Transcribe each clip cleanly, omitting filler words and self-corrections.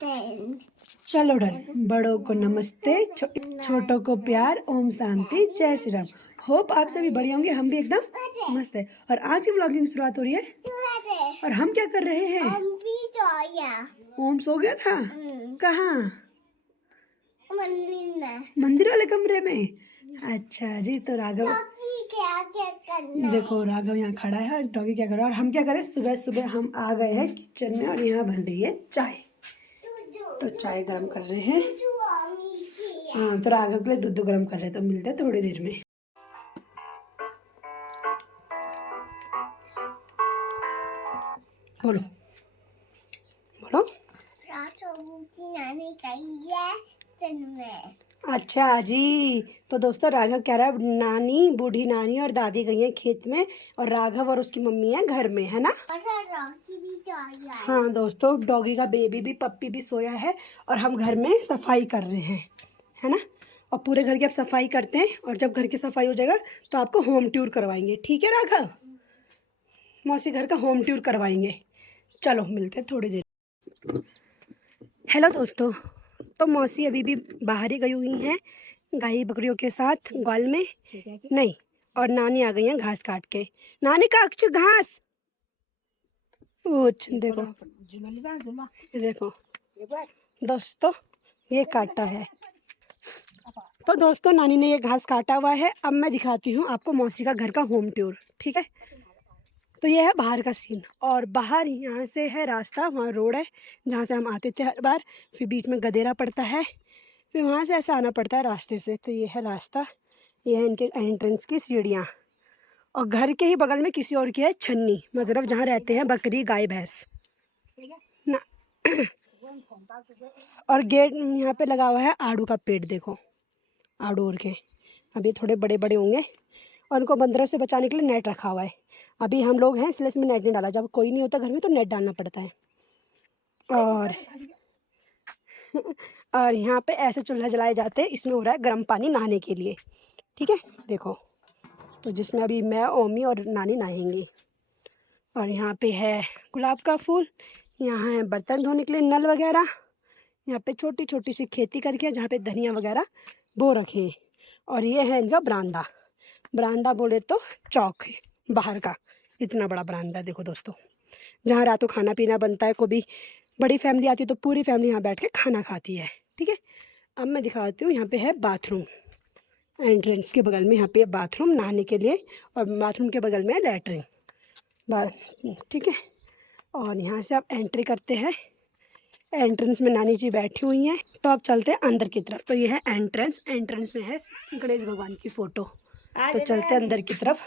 चलो डन। बड़ों को नमस्ते, छोटों को प्यार, ओम शांति, जय श्री राम। होप आप सभी बढ़िया होंगे, हम भी एकदम मस्त है। और आज की ब्लॉगिंग की शुरुआत हो रही है। और हम क्या कर रहे हैं? ओम सो गया था। कहाँ? मंदिर वाले कमरे में। अच्छा जी। तो राघव देखो, राघव यहाँ खड़ा है, डॉगी क्या कर रहा है। और हम क्या करें, सुबह सुबह हम आ गए हैं किचन में और यहाँ बन रही है चाय। तो चाय गरम कर रहे हैं। हाँ, तो राघव के लिए दूध गरम कर रहे हैं। तो मिलते हैं थोड़ी देर में। बोलो बोलो। अच्छा जी। तो दोस्तों, राघव कह रहा है नानी, बूढ़ी नानी और दादी गई हैं खेत में और राघव और उसकी मम्मी है घर में, है ना। हाँ दोस्तों, डॉगी का बेबी भी, पप्पी भी सोया है और हम घर में सफाई कर रहे हैं, है ना। और पूरे घर की आप सफाई करते हैं और जब घर की सफाई हो जाएगा तो आपको होम टूर करवाएंगे, ठीक है राघव। मौसी घर का होम टूर करवाएंगे। चलो मिलते हैं थोड़ी देर। हेलो दोस्तों, तो मौसी अभी भी बाहर ही गई हुई हैं गाय बकरियों के साथ ग्वाल में। नहीं, और नानी आ गई हैं घास काट के। नानी का अक्ष घास देखो, देखो दोस्तों, ये काटा है। तो दोस्तों, नानी ने ये घास काटा हुआ है। अब मैं दिखाती हूँ आपको मौसी का घर का होम टूर, ठीक है। तो ये है बाहर का सीन और बाहर यहाँ से है रास्ता, वहाँ रोड है जहाँ से हम आते थे हर बार। फिर बीच में गदेरा पड़ता है, फिर वहाँ से ऐसा आना पड़ता है रास्ते से। तो ये है रास्ता, ये है इनके एंट्रेंस की सीढ़ियाँ। और घर के ही बगल में किसी और की है छन्नी, मतलब जहाँ रहते हैं बकरी गाय भैंस ना। और गेट यहाँ पे लगा हुआ है आड़ू का पेड़, देखो आड़ू और के अभी थोड़े बड़े बड़े होंगे। और उनको बंदरों से बचाने के लिए नेट रखा हुआ है। अभी हम लोग हैं इसलिए इसमें नेट नहीं डाला, जब कोई नहीं होता घर में तो नेट डालना पड़ता है। और यहाँ पे ऐसे चूल्हा जलाए जाते हैं, इसमें हो रहा है गर्म पानी नहाने के लिए, ठीक है। देखो, तो जिसमें अभी मैं, ओमी और नानी नहाएंगी। और यहाँ पे है गुलाब का फूल, यहाँ है बर्तन धोने के लिए नल वगैरह। यहाँ पे छोटी छोटी सी खेती करके जहाँ पे धनिया वगैरह बो रखे हैं। और ये है इनका बरामदा। बरामदा बोले तो चौक है बाहर का, इतना बड़ा बरामदा देखो दोस्तों, जहाँ रातों खाना पीना बनता है। कोई भी बड़ी फैमिली आती है तो पूरी फैमिली यहाँ बैठ के खाना खाती है, ठीक है। अब मैं दिखाती हूँ, यहाँ पे है बाथरूम। एंट्रेंस के बगल में यहाँ पे बाथरूम नहाने के लिए, और बाथरूम के बगल में है लैट्रिन, ठीक है। और यहाँ से आप एंट्री करते हैं, एंट्रेंस में नानी जी बैठी हुई हैं। तो आप चलते हैं अंदर की तरफ। तो ये है एंट्रेंस, एंट्रेंस में है गणेश भगवान की फ़ोटो। तो चलते हैं अंदर की तरफ।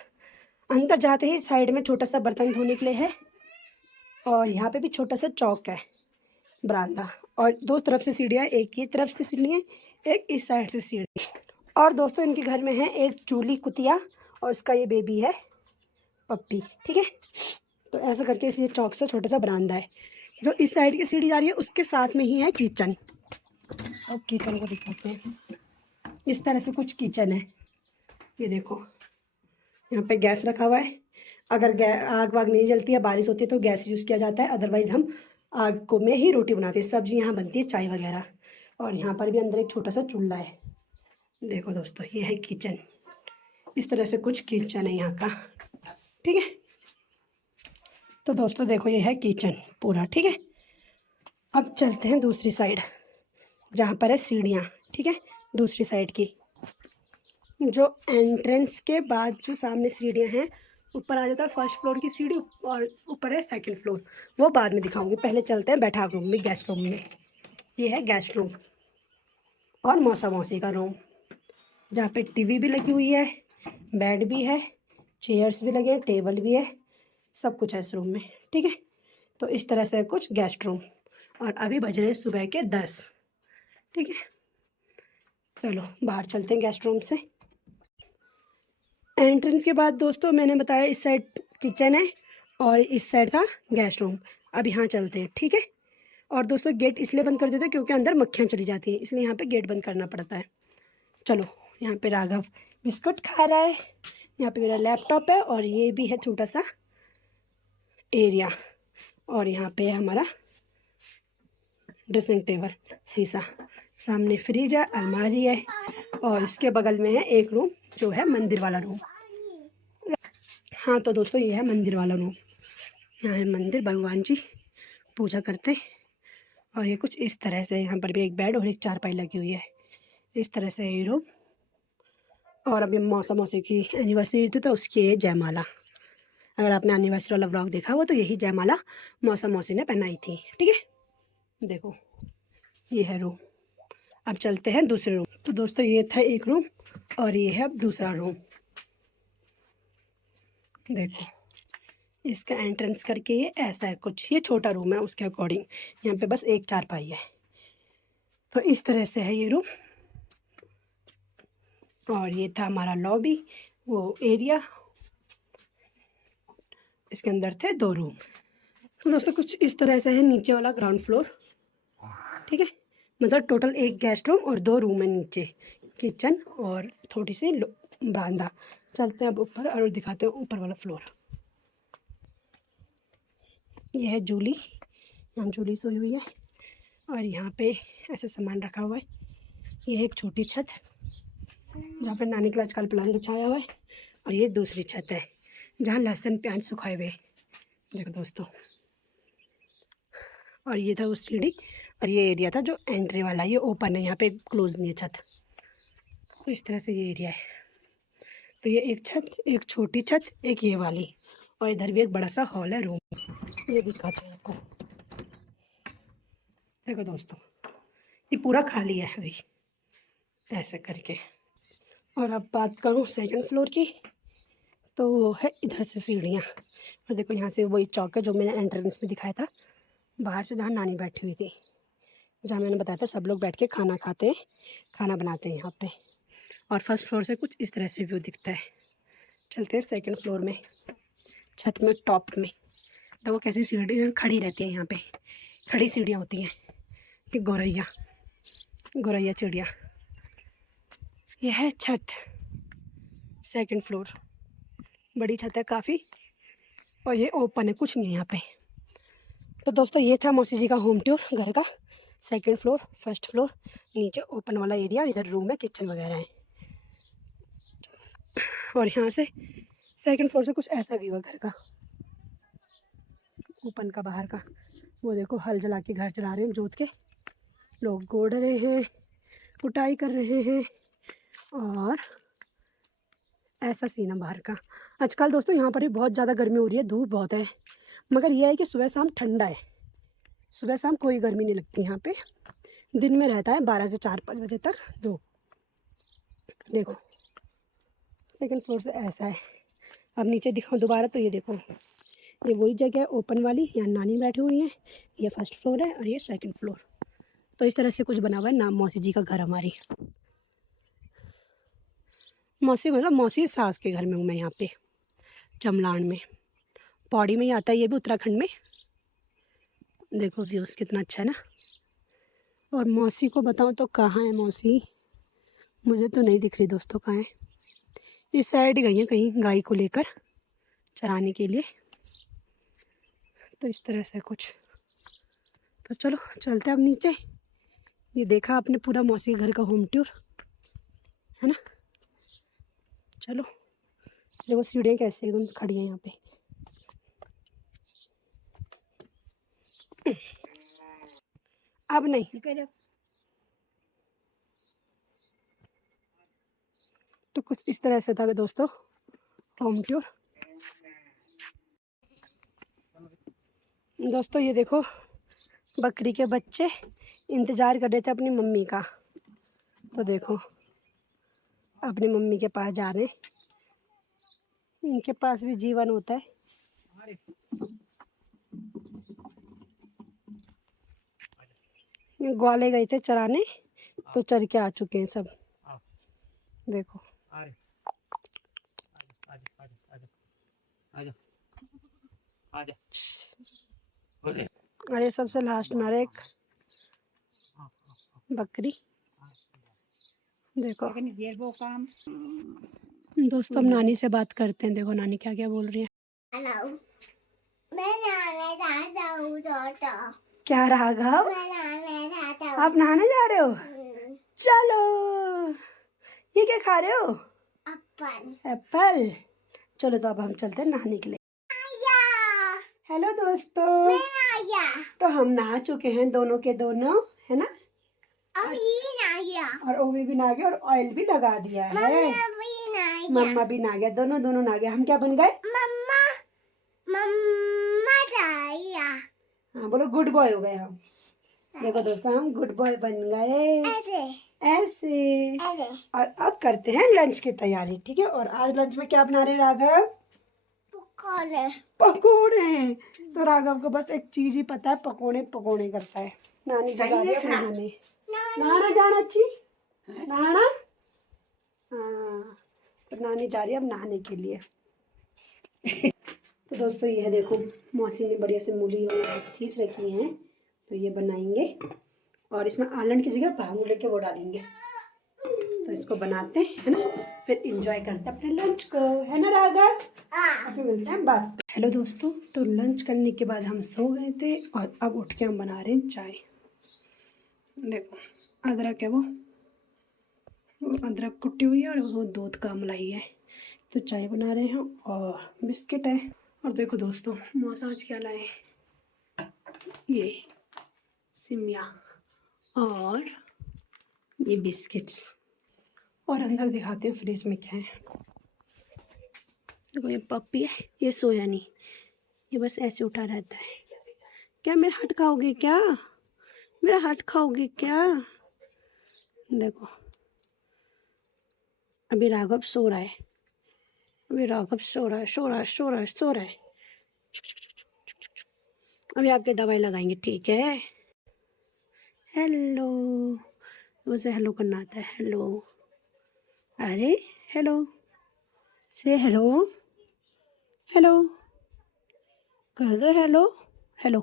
अंदर जाते ही साइड में छोटा सा बर्तन धोने के लिए है, और यहाँ पे भी छोटा सा चौक है, बरामदा। और दो तरफ से सीढ़ियाँ, एक ये तरफ से सीढ़ी है, एक इस साइड से सीढ़ी। और दोस्तों, इनके घर में है एक चूली कुतिया और उसका ये बेबी है पप्पी, ठीक है। तो ऐसा करके इस चौक से छोटा सा बरामदा है। जो इस साइड की सीढ़ी जा रही है उसके साथ में ही है किचन। अब किचन को दिखाते हैं। इस तरह से कुछ किचन है, ये देखो। यहाँ पे गैस रखा हुआ है। अगर आग वाग नहीं जलती है, बारिश होती है तो गैस यूज़ किया जाता है, अदरवाइज़ हम आग को में ही रोटी बनाते हैं, सब्जी यहाँ बनती है, चाय वगैरह। और यहाँ पर भी अंदर एक छोटा सा चूल्हा है। देखो दोस्तों, ये है किचन। इस तरह से कुछ किचन है यहाँ का, ठीक है। तो दोस्तों देखो, ये है किचन पूरा, ठीक है। अब चलते हैं दूसरी साइड, जहाँ पर है सीढ़ियाँ, ठीक है। दूसरी साइड की जो एंट्रेंस के बाद जो सामने सीढ़ियाँ हैं, ऊपर आ जाता है फर्स्ट फ्लोर की सीढ़ी और ऊपर है सेकंड फ्लोर, वो बाद में दिखाऊंगी। पहले चलते हैं बैठाक रूम में, गेस्ट रूम में। ये है गेस्ट रूम और मौसा मौसी का रूम, जहाँ पे टीवी भी लगी हुई है, बेड भी है, चेयर्स भी लगे हैं, टेबल भी है, सब कुछ है इस रूम में, ठीक है। तो इस तरह से कुछ गेस्ट रूम। और अभी बज रहे हैं सुबह के 10, ठीक है। चलो बाहर चलते हैं गेस्ट रूम से। एंट्रेंस के बाद दोस्तों, मैंने बताया इस साइड किचन है और इस साइड था गेस्ट रूम। अब यहाँ चलते हैं, ठीक है। और दोस्तों, गेट इसलिए बंद कर देते हैं क्योंकि अंदर मक्खियाँ चली जाती हैं, इसलिए यहाँ पे गेट बंद करना पड़ता है। चलो, यहाँ पे राघव बिस्कुट खा रहा है, यहाँ पे मेरा लैपटॉप है, और ये भी है छोटा सा एरिया। और यहाँ पे है हमारा ड्रेसिंग टेबल शीशा, सामने फ्रिज है, अलमारी है, और इसके बगल में है एक रूम जो है मंदिर वाला रूम। हाँ तो दोस्तों ये है मंदिर वाला रूम। यहाँ है मंदिर, भगवान जी पूजा करते। और ये कुछ इस तरह से, यहाँ पर भी एक बेड और एक चारपाई लगी हुई है। इस तरह से ये रूम। और अभी मौसा मौसी की एनिवर्सरी थी तो उसकी ये जयमाला, अगर आपने एनिवर्सरी वाला व्लॉग देखा हो तो यही जयमाला मौसा मौसी ने पहनाई थी। ठीक है, देखो ये है रूम। अब चलते हैं दूसरे रूम। तो दोस्तों ये था एक रूम और ये है अब दूसरा रूम। देखो इसका एंट्रेंस करके ये ऐसा है कुछ, ये छोटा रूम है उसके अकॉर्डिंग, यहाँ पे बस एक चारपाई है। तो इस तरह से है ये रूम। और ये था हमारा लॉबी, वो एरिया, इसके अंदर थे 2 रूम। तो दोस्तों कुछ इस तरह से है नीचे वाला ग्राउंड फ्लोर। ठीक है, मतलब टोटल एक गेस्ट रूम और 2 रूम है नीचे, किचन और थोड़ी सी बरामदा। चलते हैं अब ऊपर और दिखाते हैं ऊपर वाला फ्लोर। ये है जूली, यहाँ जूली सोई हुई है और यहाँ पे ऐसे सामान रखा हुआ है। ये है एक छोटी छत जहाँ पे नानी का आजकल प्लान बिछाया हुआ है। और ये दूसरी छत है जहाँ लहसुन प्याज सुखाए हुए। देखो दोस्तों, और ये था वो सीढ़ी और ये एरिया था जो एंट्री वाला, ये ओपन है, यहाँ पे क्लोज नहीं है छत। तो इस तरह से ये एरिया है। तो ये एक छत, एक छोटी छत, एक ये वाली, और इधर भी एक बड़ा सा हॉल है रूम। ये दिखाते हैं आपको। देखो दोस्तों ये पूरा खाली है अभी ऐसे करके। और अब बात करूँ सेकंड फ्लोर की, तो वो है इधर से सीढ़ियाँ। और देखो यहाँ से वही चौक है जो मैंने एंट्रेंस में दिखाया था बाहर से, जहाँ नानी बैठी हुई थी, जहाँ मैंने बताया था सब लोग बैठ के खाना खाते हैं, खाना बनाते हैं यहाँ पे। और फर्स्ट फ्लोर से कुछ इस तरह से व्यू दिखता है। चलते हैं सेकंड फ्लोर में, छत में टॉप में। देखो कैसी सीढ़ी खड़ी रहती है, यहाँ पे खड़ी सीढ़ियाँ होती हैं। ये गौरैया चिड़िया। यह है छत, सेकंड फ्लोर, बड़ी छत है काफ़ी, और ये ओपन है, कुछ नहीं है यहाँ पे। तो दोस्तों ये था मौसी जी का होम टूर घर का। सेकंड फ्लोर, फर्स्ट फ्लोर, नीचे ओपन वाला एरिया, इधर रूम है, किचन वगैरह है। और यहाँ से सेकंड फ्लोर से कुछ ऐसा व्यू है घर का, ओपन का बाहर का। वो देखो हल जला के घर चला रहे हैं, जोत के लोग गोड़ रहे हैं, कुटाई कर रहे हैं, और ऐसा सीन है बाहर का। आजकल दोस्तों यहाँ पर भी बहुत ज़्यादा गर्मी हो रही है, धूप बहुत है, मगर यह है कि सुबह शाम ठंडा है, सुबह शाम कोई गर्मी नहीं लगती यहाँ पे। दिन में रहता है 12 से 4-5 बजे तक धूप। देखो सेकंड फ्लोर से ऐसा है। अब नीचे दिखाऊं दोबारा, तो ये देखो ये वही जगह है ओपन वाली, यहाँ नानी बैठी हुई है। ये फर्स्ट फ्लोर है और ये सेकंड फ्लोर। तो इस तरह से कुछ बना हुआ है नाम मौसी जी का घर हमारी। मौसी मतलब मौसी सास के घर में हूँ मैं, यहाँ पे चमलान में, पौड़ी में ही आता है, ये भी उत्तराखंड में। देखो व्यूज़ कितना अच्छा है ना। और मौसी को बताऊँ तो कहाँ है मौसी, मुझे तो नहीं दिख रही दोस्तों, कहाँ है। इस साइड गई हैं कहीं गाय को लेकर चराने के लिए। तो इस तरह से कुछ। तो चलो चलते हैं अब नीचे। ये देखा आपने पूरा मौसी घर का होम टूर, है ना। चलो देखो सीढ़ियाँ कैसे एकदम खड़ी हैं यहाँ पे। अब नहीं, तो कुछ इस तरह से था दोस्तों होम टूर। दोस्तों ये देखो बकरी के बच्चे इंतज़ार कर रहे थे अपनी मम्मी का, तो देखो अपनी मम्मी के पास जा रहे हैं। इनके पास भी जीवन होता है। ग्वाले गए थे चराने, तो चर के आ चुके हैं सब। देखो अरे सबसे लास्ट में एक बकरी। देखो दोस्तों हम नानी से बात करते हैं, देखो नानी क्या क्या बोल रही है। मैं नहाने जा रहा हूँ। क्या राघव? मैं नहाने आप नहाने जा रहे हो? चलो। ये क्या खा रहे हो? एप्पल। चलो तो अब हम चलते हैं नहाने के लिए। हेलो दोस्तों, तो हम नहा चुके हैं दोनों के दोनों, है ना? और ओमी भी नहा गया और ऑयल भी लगा दिया है। मम्मा भी नहा गया, दोनों नहा गया। हम क्या बन गए? हाँ बोलो, गुड बॉय हो गए हम। देखो दोस्तों, हम गुड बॉय बन गए ऐसे। और अब करते हैं लंच की तैयारी, ठीक है? और आज लंच में क्या बना रहे राघव? पकोड़े। तो राघव को बस एक चीज ही पता है, पकोड़े करता है। नानी जा रही है नहाना जाना अच्छी नहाना। हाँ, तो नानी जा रही है अब नहाने के लिए। तो दोस्तों ये देखो, मौसी ने बढ़िया से मूली खींच रखी हैं, तो ये बनाएंगे। और इसमें आलन की जगह भांग लेके वो डालेंगे। तो इसको बनाते हैं, है ना? फिर एंजॉय करते हैं अपने लंच को, है ना राघव? और फिर मिलते हैं बाद। हेलो दोस्तों, तो लंच करने के बाद हम सो गए थे और अब उठ के हम बना रहे हैं चाय। देखो अदरक है, वो अदरक कुटी हुई है और वो दूध का मलाई है। तो चाय बना रहे हैं और बिस्किट है। और देखो दोस्तों, मौसा आज क्या लाए? ये सिमिया और ये बिस्किट्स। और अंदर दिखाते हैं फ्रिज में क्या है। देखो ये पप्पी है, ये सोया नहीं, ये बस ऐसे उठा रहता है। क्या मेरा हाथ खाओगे क्या? मेरा हाथ खाओगे क्या? देखो अभी राघव सो रहा है, सो रहा है। अभी आपके दवाई लगाएंगे, ठीक है? हेलो, उसे हेलो करना आता है। हेलो, अरे हेलो, से हेलो, हेलो कर दो। Hello hello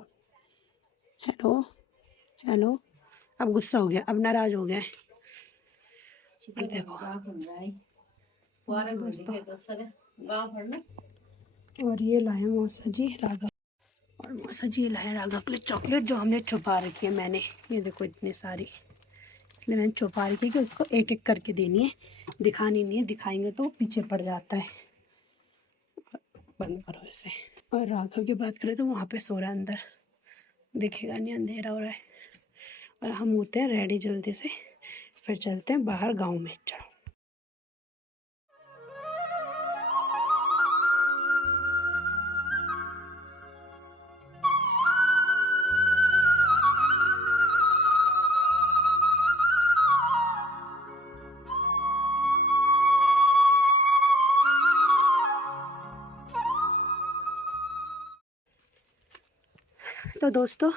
hello hello. अब गुस्सा हो गया, अब नाराज हो गया है। देखो और ये लाए मौसा जी राघव, और मौसा जी लाए राघव के लिए चॉकलेट, जो हमने छुपा रखी है मैंने। ये देखो इतनी सारी, इसलिए मैंने छुपा रखी है कि उसको एक एक करके देनी है, दिखानी नहीं है। दिखाएंगे तो पीछे पड़ जाता है। बंद करो इसे। और राघव की बात करें तो वहाँ पे सो रहा है अंदर, दिखेगा नहीं, अंधेरा हो रहा है। और हम होते हैं रेडी जल्दी से, फिर चलते हैं बाहर गांव में। चलो। तो दोस्तों,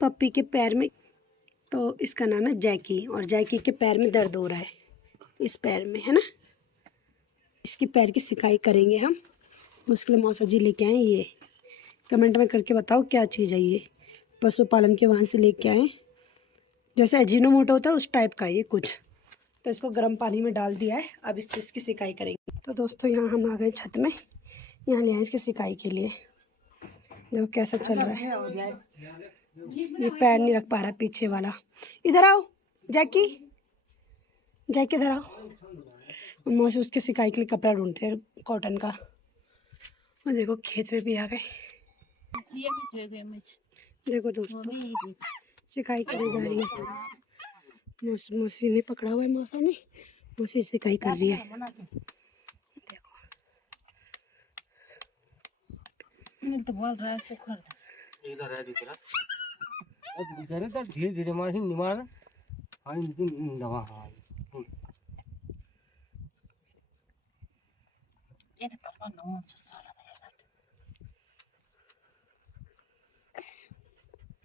पप्पी के पैर में, तो इसका नाम है जैकी, और जैकी के पैर में दर्द हो रहा है, इस पैर में, है ना? इसकी पैर की सिकाई करेंगे हम। उसके लिए मौसा जी लेके आए ये। कमेंट में करके बताओ क्या चीज़ है ये। पशुपालन के वहाँ से लेके आए, जैसे अजीनोमोटो होता है उस टाइप का ये कुछ। तो इसको गर्म पानी में डाल दिया है, अब इसकी सिकाई करेंगे। तो दोस्तों यहाँ हम आ गए छत में, यहाँ ले आए इसकी सिकाई के लिए। देखो कैसा चल रहा है। ये पैर नहीं रख पा रहा पीछे वाला। इधर आओ जैकी, जैकी इधर आओ। मौसी उसके सिकाई के लिए कपड़ा ढूंढते हैं कॉटन का। और देखो खेत में भी आ गए। देखो दोस्तों, सिकाई करी जा रही है। मौसी ने पकड़ा हुआ है, मौसा ने, मौसी सिकाई कर रही है। देखो तो बोल रहा है इधर है, दिख रहा धीरे धीरे मार ही निमार आई दवा। ये तो पता नहीं साला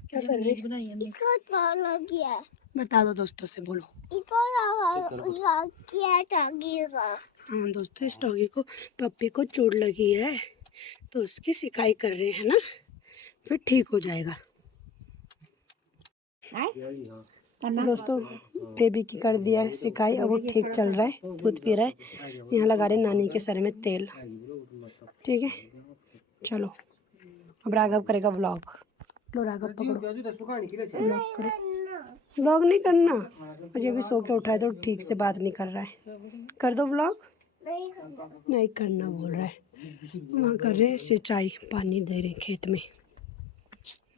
क्या कर रही है? इसको क्या लगी है? बता दो दोस्तों से, बोलो। हाँ दोस्तों, इस डॉगी को, पप्पी को चोट लगी है, तो उसकी सिकाई कर रहे हैं ना, फिर ठीक हो जाएगा। दोस्तों बेबी की कर दिया है सिकाई, अब वो ठीक चल रहा है, दूध पी रहा है। यहाँ लगा रहे नानी के सर में तेल, ठीक है? चलो अब राघव करेगा व्लॉग। लो राघव पकड़ो, ब्लॉग करो। ब्लॉग नहीं करना, मुझे भी सो के उठाए तो ठीक से बात नहीं कर रहा है। कर दो ब्लॉग, नहीं करना बोल रहा है। वहाँ कर रहे हैं सिंचाई, पानी दे रहे हैं खेत में।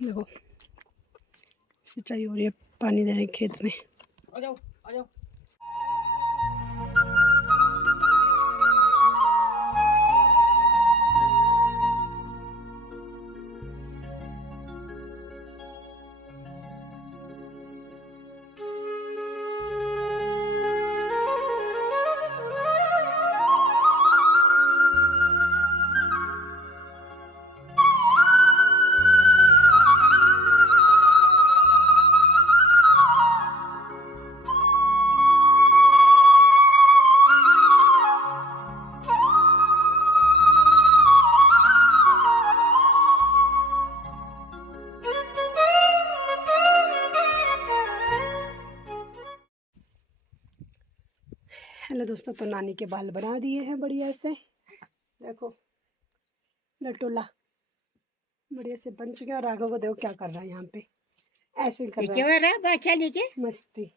देखो सिंचाई हो रही है, पानी दे रहे हैं खेत में। आ जाओ आ जाओ। हेलो दोस्तों, तो नानी के बाल बना दिए हैं बढ़िया से। देखो लटोला बढ़िया से बन चुके हैं। और राघव को देखो क्या कर रहा है यहाँ पे, ऐसे कर रहा है बादशाह नीचे मस्ती।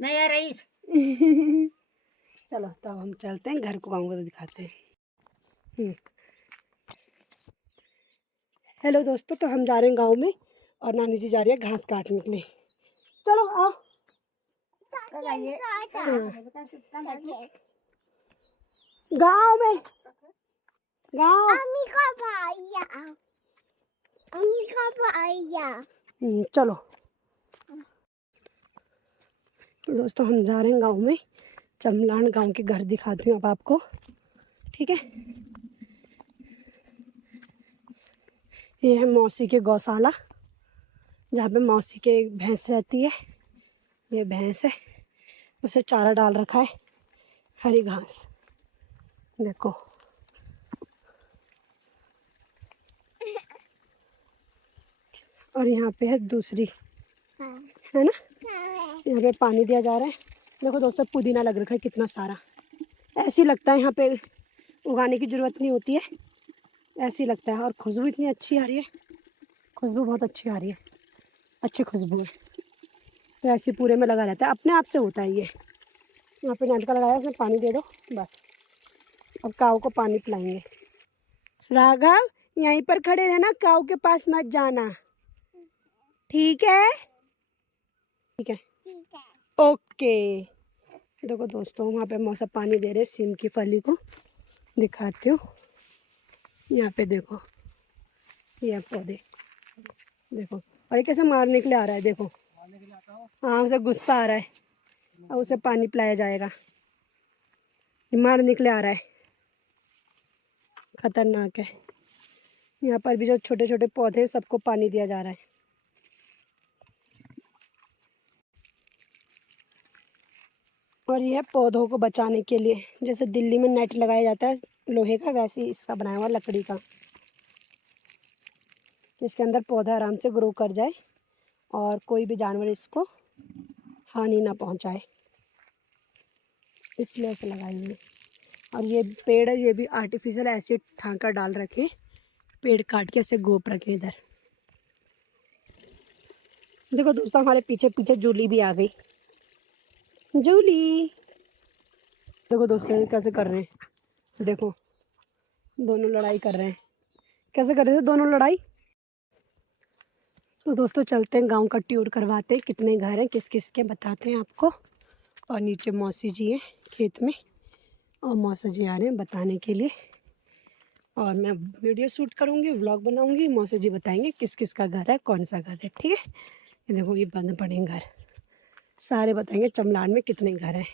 नहीं आ रही। चलो तो अब हम चलते हैं घर को, गाँव को तो दिखाते हैं। हेलो दोस्तों, तो हम जा रहे हैं गांव में और नानी जी जा रही है घास काटने के लिए। चलो आओ। गांव में, गांव चलो। तो दोस्तों हम जा रहे हैं गांव में, चमलान गांव के घर दिखाती हूँ अब आपको, ठीक है। ये है मौसी के गौशाला, जहाँ पे मौसी के एक भैंस रहती है। ये भैंस है, उसे चारा डाल रखा है, हरी घास। देखो और यहाँ पे है दूसरी, है ना, यहाँ पे पानी दिया जा रहा है। देखो दोस्तों पुदीना लग रखा है कितना सारा, ऐसे ही लगता है यहाँ पे उगाने की ज़रूरत नहीं होती है, ऐसे ही लगता है। और खुशबू इतनी अच्छी आ रही है, खुशबू बहुत अच्छी आ रही है, अच्छी खुशबू है। तो ऐसे पूरे में लगा रहता है, अपने आप से होता है ये। यहाँ पे नलका लगाया, उसमें पानी दे दो बस। अब काऊ को पानी पिलाएंगे। राघव यहीं पर खड़े रहना, काऊ के पास मत जाना, ठीक है? ठीक है ओके। देखो दोस्तों वहाँ पे मौसा पानी दे रहे सिम की फली को, दिखाती हूँ। यहाँ पे देखो ये पौधे, देखो और ये कैसे मारने के लिए आ रहा है, देखो। हाँ उसे गुस्सा आ रहा है, अब उसे पानी पिलाया जाएगा। ये मारने के लिए आ रहा है, खतरनाक है। यहाँ पर भी जो छोटे छोटे पौधे हैं सबको पानी दिया जा रहा है। और यह पौधों को बचाने के लिए, जैसे दिल्ली में नेट लगाया जाता है लोहे का, वैसे ही इसका बनाया हुआ लकड़ी का, इसके अंदर पौधा आराम से ग्रो कर जाए और कोई भी जानवर इसको हानि ना पहुंचाए, इसलिए ऐसे लगाई हुई है। और ये पेड़ है, ये भी आर्टिफिशियल ऐसे ठांका डाल रखे, पेड़ काट के ऐसे गोप रखे इधर। देखो दोस्तों हमारे पीछे पीछे जूली भी आ गई, जूली। देखो दोस्तों कैसे कर रहे हैं, देखो दोनों लड़ाई कर रहे हैं, कैसे कर रहे थे दोनों लड़ाई। तो दोस्तों चलते हैं गांव का टूर करवाते हैं, कितने घर हैं किस किस के बताते हैं आपको। और नीचे मौसी जी हैं खेत में, और मौसा जी आ रहे हैं बताने के लिए। और मैं वीडियो शूट करूँगी, व्लॉग बनाऊँगी, मौसा जी बताएंगे किस किस का घर है, कौन सा घर है, ठीक है। ये देखो ये बंद पड़े घर, सारे बताएंगे चमलान में कितने घर हैं।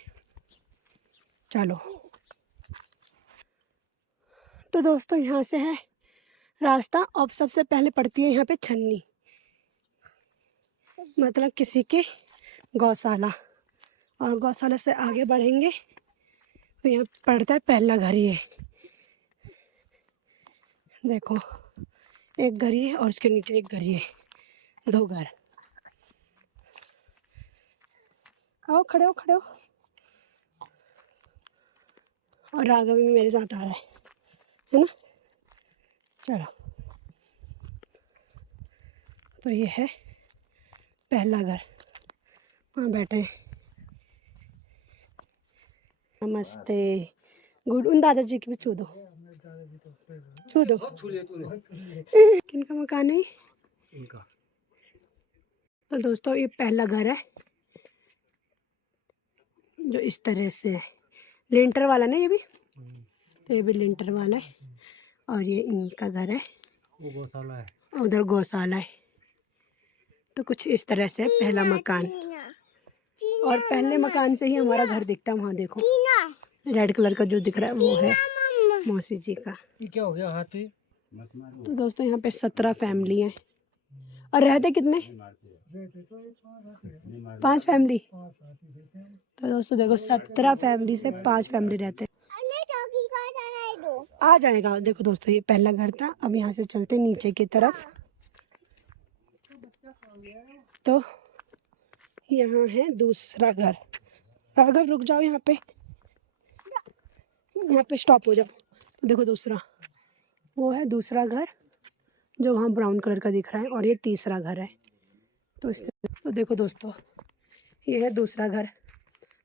चलो तो दोस्तों यहाँ से है रास्ता, अब सबसे पहले पड़ती है यहाँ पे छन्नी, मतलब किसी के गौशाला। और गौशाला से आगे बढ़ेंगे तो यहाँ पड़ता है पहला घर। ये देखो एक घर ये और उसके नीचे एक घर, ये दो घर। आओ खड़े हो खड़े हो। और राघव भी मेरे साथ आ रहा है ना। चलो तो ये है पहला घर, वहाँ बैठे हैं। नमस्ते, गुड। उन दादाजी की भी छू दो, छू दो। बहुत छू लिया तूने। किनका मकान है? इनका। तो दोस्तों ये पहला घर है जो इस तरह से है, लेंटर वाला ना ये भी, तो ये भी लेंटर वाला है। और ये इनका घर है, वो गौशाला है, उधर गौशाला है। तो कुछ इस तरह से है पहला मकान। और पहले मकान से ही हमारा घर दिखता है, वहाँ देखो रेड कलर का जो दिख रहा है वो है मौसी जी का। ये क्या हो गया हाथ पे? तो दोस्तों यहाँ पे 17 फैमिली है। और रहते कितने? 5 फैमिली। तो दोस्तों देखो 17 फैमिली से 5 फैमिली रहते हैं। आ जाएगा। देखो दोस्तों ये पहला घर था, अब यहाँ से चलते नीचे की तरफ। तो यहाँ है दूसरा घर। राघव रुक जाओ, यहाँ पे स्टॉप हो जाओ। तो देखो दूसरा, वो है दूसरा घर जो वहाँ ब्राउन कलर का दिख रहा है। और ये तीसरा घर है। तो इस तरह, तो देखो दोस्तों ये है दूसरा घर,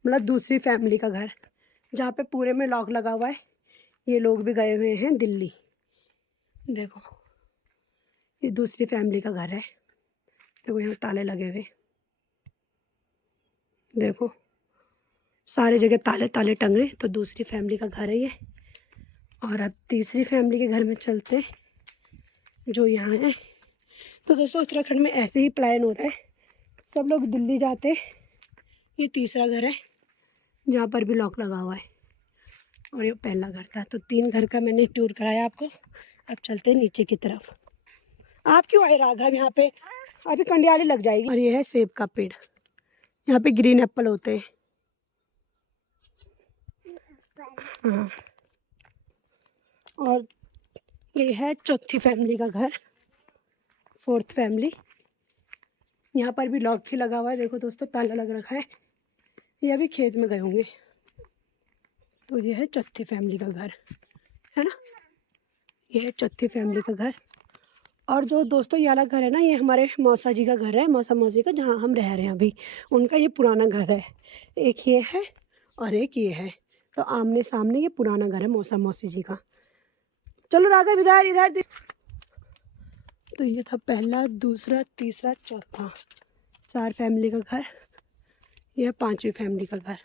मतलब दूसरी फैमिली का घर, जहाँ पे पूरे में लॉक लगा हुआ है। ये लोग भी गए हुए हैं दिल्ली। देखो ये दूसरी फैमिली का घर है। देखो यहाँ ताले लगे हुए, देखो सारे जगह ताले ताले टंगे। तो दूसरी फैमिली का घर है ये। और अब तीसरी फैमिली के घर में चलते जो यहाँ है। तो दोस्तों उत्तराखंड में ऐसे ही प्लान हो रहा है, सब लोग दिल्ली जाते। ये तीसरा घर है जहाँ पर भी लॉक लगा हुआ है। और ये पहला घर था। तो 3 घर का मैंने टूर कराया आपको। अब चलते हैं नीचे की तरफ। आप क्यों आए राघव यहाँ पे? अभी कंडियाली लग जाएगी। और ये है सेब का पेड़, यहाँ पे ग्रीन एप्पल होते हैं। हाँ, और ये है चौथी फैमिली का घर, 4th फैमिली। यहाँ पर भी लॉक ही लगा हुआ है। देखो दोस्तों ताला लग रखा है। ये अभी खेत में गए होंगे। तो ये है चौथी फैमिली का घर, है ना। ये है चौथी फैमिली का घर। और जो दोस्तों ये वाला घर है ना, ये हमारे मौसा जी का घर है, मौसा मौसी का, जहाँ हम रह रहे हैं अभी। उनका ये पुराना घर है। एक ये है और एक ये है। तो आमने सामने ये पुराना घर है मौसा मौसी जी का। चलो राघव इधर इधर। तो ये था पहला, दूसरा, तीसरा, चौथा, 4 फैमिली का घर। यह 5वीं फैमिली का घर।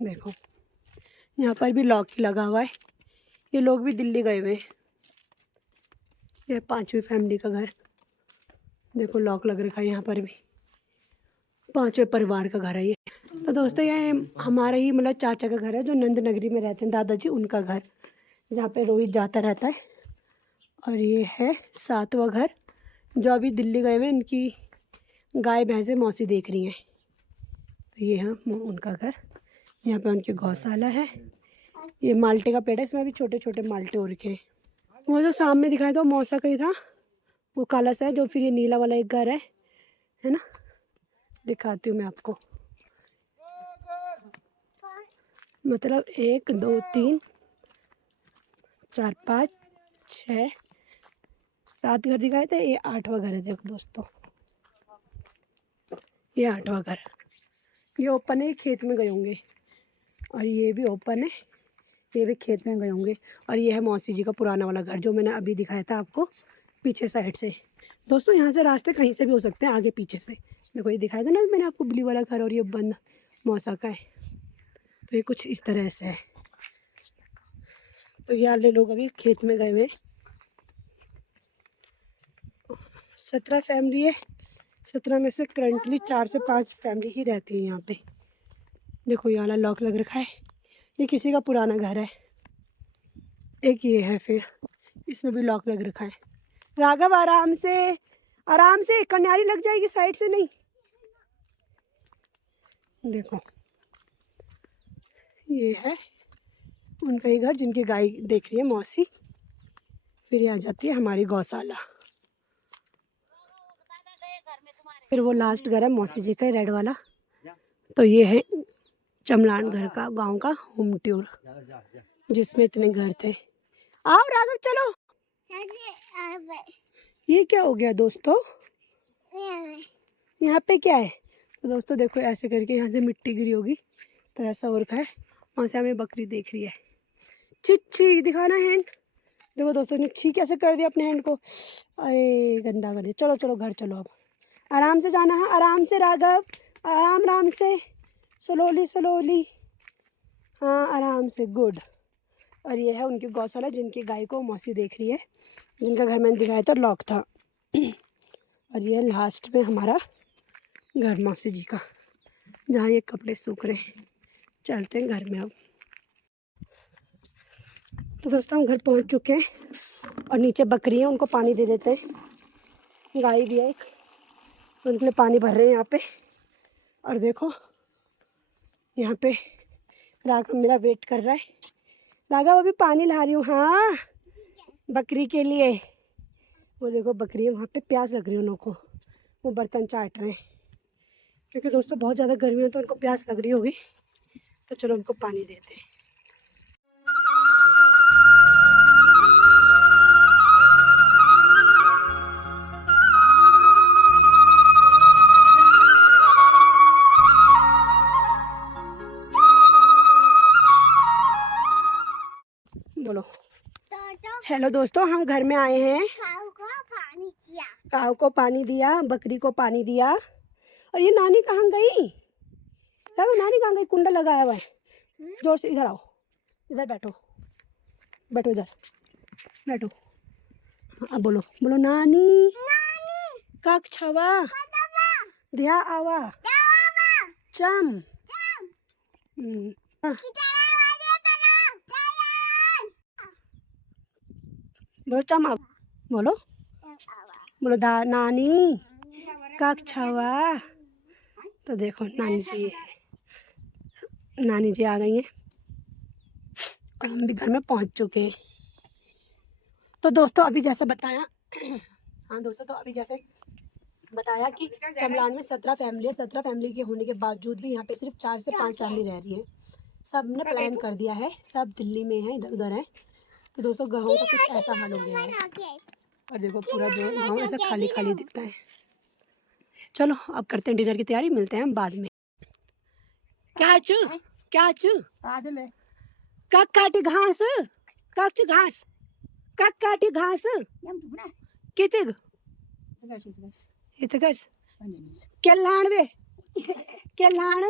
देखो यहाँ पर भी लॉक ही लगा हुआ है। ये लोग भी दिल्ली गए हुए हैं। यह 5वीं फैमिली का घर। देखो लॉक लग रखा है यहाँ पर भी। 5वें परिवार का घर है ये। तो दोस्तों ये हमारा ही मतलब चाचा का घर है जो नंद नगरी में रहते हैं, दादाजी, उनका घर, जहाँ पे रोहित जाता रहता है। और ये है 7वां घर जो अभी दिल्ली गए हुए, इनकी गाय भैंसे मौसी देख रही हैं। तो ये है उनका घर। यहाँ पे उनकी गौशाला है। ये माल्टे का पेड़ है, इसमें भी छोटे छोटे माल्टे हो रखे हैं। वो जो सामने दिखाई दो मौसा का ही था, वो काला सा है। जो फिर ये नीला वाला एक घर है ना, दिखाती हूँ मैं आपको। मतलब 1 2 3 4 5 6 7 घर दिखाए थे, ये 8वां घर है। देखो दोस्तों ये 8वां घर। ये ओपन है, खेत में गए होंगे। और ये भी ओपन है, ये भी खेत में गए होंगे। और ये है मौसी जी का पुराना वाला घर जो मैंने अभी दिखाया था आपको पीछे साइड से। दोस्तों यहाँ से रास्ते कहीं से भी हो सकते हैं, आगे पीछे से। मेरे को ये दिखाया था ना मैंने आपको ब्लू वाला घर, और ये बंद मौसा का है। तो ये कुछ इस तरह से है। तो ये वाले लोग अभी खेत में गए हुए। 17 फैमिली है। 17 में से करंटली 4 से 5 फैमिली ही रहती है यहाँ पे। देखो ये वाला लॉक लग रखा है, ये किसी का पुराना घर है। एक ये है, फिर इसमें भी लॉक लग रखा है। राघव आराम से, कन्यारी लग जाएगी साइड से नहीं। देखो ये है उनका ही घर जिनकी गाय देख रही है मौसी। फिर ये आ जाती है हमारी गौशाला। फिर वो लास्ट घर है मौसी जी का, रेड वाला। तो ये है चमलान घर का, गांव का होम टूर, जिसमें इतने घर थे। आओ राघव चलो। ये क्या हो गया दोस्तों? यहाँ पे क्या है? तो दोस्तों देखो ऐसे करके यहाँ से मिट्टी गिरी होगी तो ऐसा हो रखा है। वहाँ से हमें बकरी देख रही है। छी दिखाना हैंड। देखो दोस्तों ने छी कैसे कर दिया अपने हैंड को। अरे गंदा कर दिया। चलो चलो घर चलो अब। आराम से जाना है, आराम से राघव, आराम से, स्लोली स्लोली, हाँ आराम से, गुड। और ये है उनकी गौशाला जिनकी गाय को मौसी देख रही है, जिनका घर मैंने दिखाया था लॉक था। और ये लास्ट में हमारा घर मौसी जी का, जहाँ ये कपड़े सूख रहे हैं। चलते हैं घर में अब। तो दोस्तों हम घर पहुँच चुके हैं और नीचे बकरी है, उनको पानी दे देते हैं। गाय भी है एक, तो उनके लिए पानी भर रहे हैं यहाँ पे। और देखो यहाँ पे राघव मेरा वेट कर रहा है। राघव अभी पानी ला रही हूँ, हाँ बकरी के लिए। वो देखो बकरी है वहाँ पे, प्यास लग रही है उन को, वो बर्तन चाट रहे हैं क्योंकि दोस्तों बहुत ज़्यादा गर्मी है तो उनको प्यास लग रही होगी। तो चलो उनको पानी देते हैं। बोलो हेलो दोस्तों, हम घर में आए हैं। काऊ को पानी दिया, बकरी को पानी दिया। और ये नानी कहाँ गई? नानी कहाँ गई? कुंडा लगाया हुआ है। जोर से इधर आओ, इधर बैठो, बैठो इधर बैठो। अब बोलो बोलो नानी काक छवा दिया आवा चम। बोलो चम अब बोलो, बोलो दा नानी काक छवा। तो देखो नानी जी, नानी जी आ गई हैं और हम भी घर में पहुंच चुके हैं। तो दोस्तों अभी जैसे बताया, हाँ दोस्तों तो अभी जैसे बताया कि चमलान में 17 फैमिली है। 17 फैमिली के होने के बावजूद भी यहाँ पे सिर्फ 4 से 5 फैमिली रह रही है। सब ने प्लान कर दिया है, सब दिल्ली में है, इधर उधर है। तो दोस्तों गाँव का कुछ ऐसा हाल हो गया है। और देखो पूरा जो गाँव ऐसा खाली खाली दिखता है। चलो अब करते हैं डिनर की तैयारी, मिलते हैं बाद में। क्या चू क्या चू कक काटी घास, कक चू घास, कक काटी घास कितग इतगस क्या लाण वे क्या लाण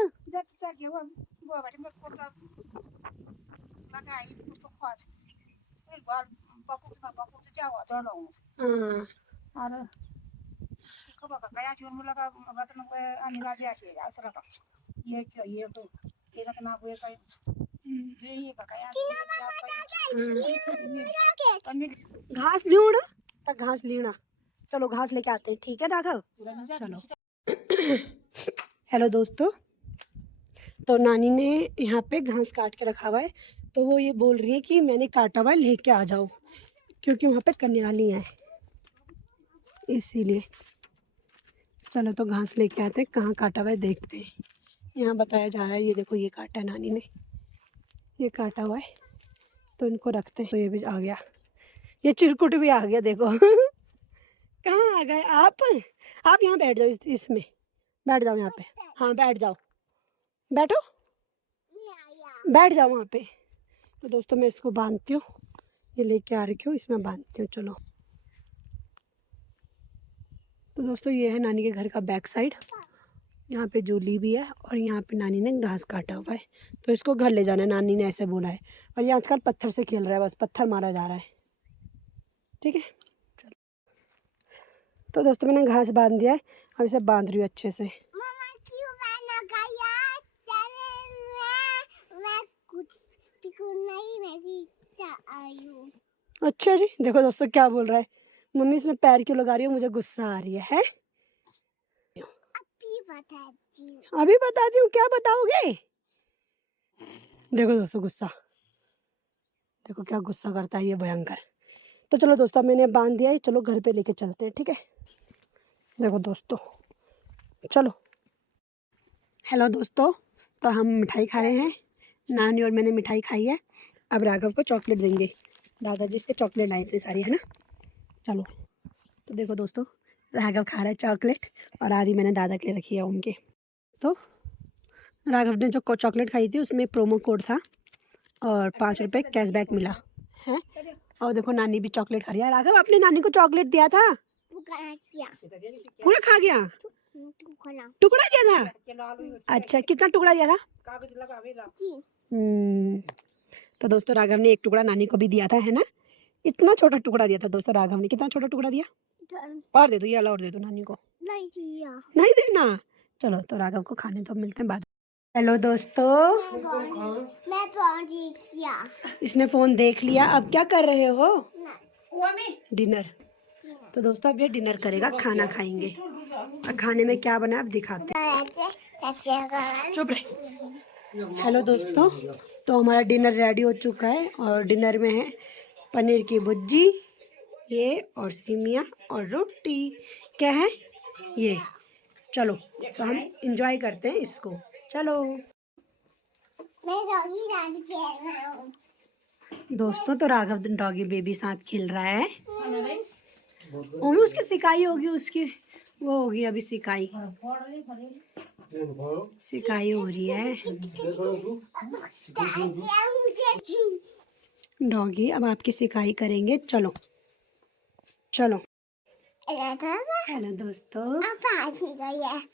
घास लीण तक घास लीना। चलो घास लेके आते हैं, ठीक है राघव? चलो। हेलो दोस्तों, तो नानी ने यहाँ पे घास काट के रखा हुआ है, तो वो ये बोल रही है कि मैंने काटा हुआ है लेके आ जाओ, क्योंकि वहाँ पे कन्याली है इसीलिए। चलो तो घास लेके आते हैं, कहाँ काटा हुआ है देखते हैं। यहाँ बताया जा रहा है, ये देखो ये काटा है नानी ने, ये काटा हुआ है तो इनको रखते हैं। तो ये भी आ गया, ये चिरकुट भी आ गया देखो। कहाँ आ गए आप? आप यहाँ बैठ जाओ, इसमें बैठ जाओ यहाँ पे, हाँ बैठ जाओ, बैठो बैठ जाओ वहाँ पे। तो दोस्तों मैं इसको बांधती हूँ, ये लेके आ रखी हूँ, इसमें बांधती हूँ। चलो तो दोस्तों ये है नानी के घर का बैक साइड। यहाँ पे जूली भी है और यहाँ पे नानी ने घास काटा हुआ है, तो इसको घर ले जाना है, नानी ने ऐसे बोला है। और ये आजकल पत्थर से खेल रहा है, बस पत्थर मारा जा रहा है, ठीक है। चलो तो दोस्तों मैंने घास बांध दिया है, अब इसे बांध रही हूँ अच्छे से। अच्छा जी, देखो दोस्तों क्या बोल रहा है, मम्मी इसमें पैर क्यों लगा रही हो, मुझे गुस्सा आ रही है? अभी बताती हूँ, क्या बताओगे? देखो दोस्तों गुस्सा, देखो क्या गुस्सा करता है ये भयंकर। तो चलो दोस्तों मैंने बांध दिया है, चलो घर पे लेके चलते हैं, ठीक है। देखो दोस्तों चलो। हेलो दोस्तों, तो हम मिठाई खा रहे हैं, नानी और मैंने मिठाई खाई है। अब राघव को चॉकलेट देंगे, दादाजी इसके चॉकलेट लाए थे सारी, है ना। चलो तो देखो दोस्तों, राघव खा रहा है चॉकलेट और आधी मैंने दादा के लिए रखी है ओम के। तो राघव ने जो चॉकलेट खाई थी उसमें प्रोमो कोड था और 5 रुपये कैशबैक मिला है। और देखो नानी भी चॉकलेट खा रही है। राघव अपनी नानी को चॉकलेट दिया था, पूरा खा गया, टुकड़ा दिया था। अच्छा, कितना टुकड़ा दिया था? तो दोस्तों राघव ने एक टुकड़ा नानी को भी दिया था, है ना। इतना छोटा टुकड़ा दिया था दोस्तों राघव ने। कितना छोटा टुकड़ा दिया? और दे दो, ये और दे दो नानी को। नहीं देना। चलो तो राघव को खाने तो मिलते हैं बाद। हेलो दोस्तों, मैं फोन देख लिया। इसने फोन देख लिया। अब क्या कर रहे हो? डिनर। तो दोस्तों अब ये डिनर करेगा, खाना खाएंगे। और खाने में क्या बना अब दिखाते हैं। चुप रहे। हेलो दोस्तों, तो हमारा डिनर रेडी हो चुका है और डिनर में है पनीर की भुर्जी, ये और सिमिया और रोटी। क्या है ये? चलो तो हम इंजॉय करते हैं इसको। चलो मैं डॉगी डाल खेलना हूँ। दोस्तों, तो राघव डॉगी बेबी साथ खेल रहा है। ओमी उसकी सिकाई होगी, उसकी वो होगी अभी सिकाई हो रही है। डॉगी अब आपकी सिकाई करेंगे। चलो चलो। हेलो दोस्तों,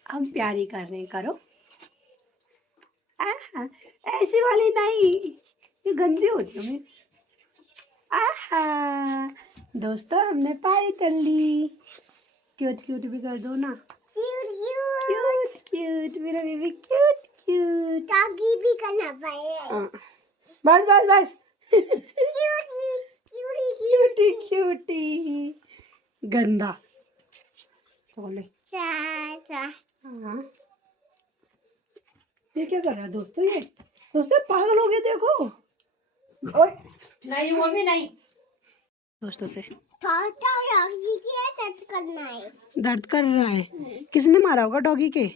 हम प्यारी कर रहे हैं, करो। आहा, ऐसी वाली नहीं, ये गंदी होती है। आहा, दोस्तों हमने पाई कर ली। क्यूट क्यूट भी कर दो ना। क्यूट क्यूट मेरा बेबी, क्यूट क्यूट। डॉगी भी करना पड़ेगा। बस बस बस। क्यूटी क्यूटी क्यूटी गंदा। चले। हाँ, ये क्या कर रहा है दोस्तों? ये दोस्तों पागल हो गए, देखो। ओए नहीं, वो भी नहीं। दोस्तों से डॉगी की टच करना है। दर्द कर रहा है। किसने मारा होगा डॉगी के?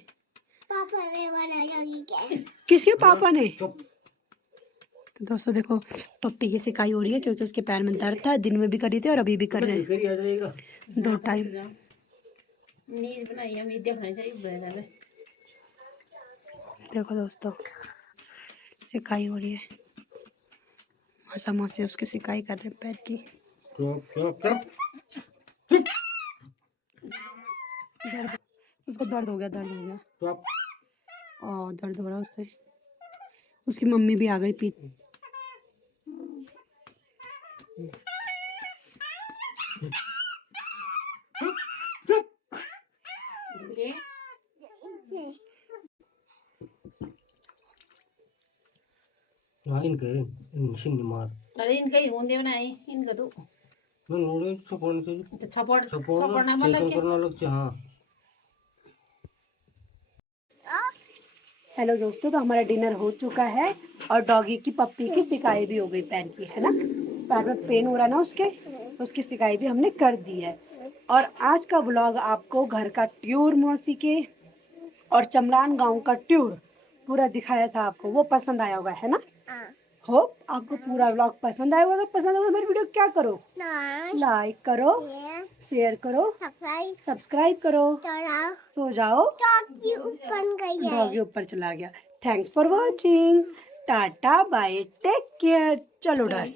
पापा ने मारा डॉगी के। किसके पापा ने? तो दोस्तों देखो, पप्पी की सिकाई हो रही है क्योंकि उसके पैर में दर्द था। दिन में भी करी थी और अभी भी कर रहे हैं, 2 टाइम। नींद बनाई है, देखना चाहिए बेड़ा में। देखो दोस्तों, सिकाई हो रही है। मौसा मौसी उसकी सिकाई कर रहे हैं पैर की। उसको दर्द हो गया, दर्द हो गया। और दर्द हो रहा है उससे। उसकी मम्मी भी आ गई पी। अरे इनका ही होंदे बनाए इनका तो छपड़ छपड़ना मतलब हाँ। हेलो दोस्तों, तो हमारा डिनर हो चुका है और डॉगी की पप्पी की सिकाई भी हो गई पैर की, है ना। पैर में पेन हो रहा ना उसके, तो उसकी सिकाई भी हमने कर दी है। और आज का ब्लॉग आपको घर का टूर, मौसी के और चमरान गांव का टूर पूरा दिखाया था आपको, वो पसंद आया होगा, है ना। होप आपको पूरा व्लॉग पसंद आएगा। अगर पसंद आएगा तो मेरी वीडियो क्या करो, लाइक करो, शेयर करो, सब्सक्राइब करो। सो जाओ, डॉगी ऊपर चला गया। Thanks for watching. Tata bye, take care. चलो डर।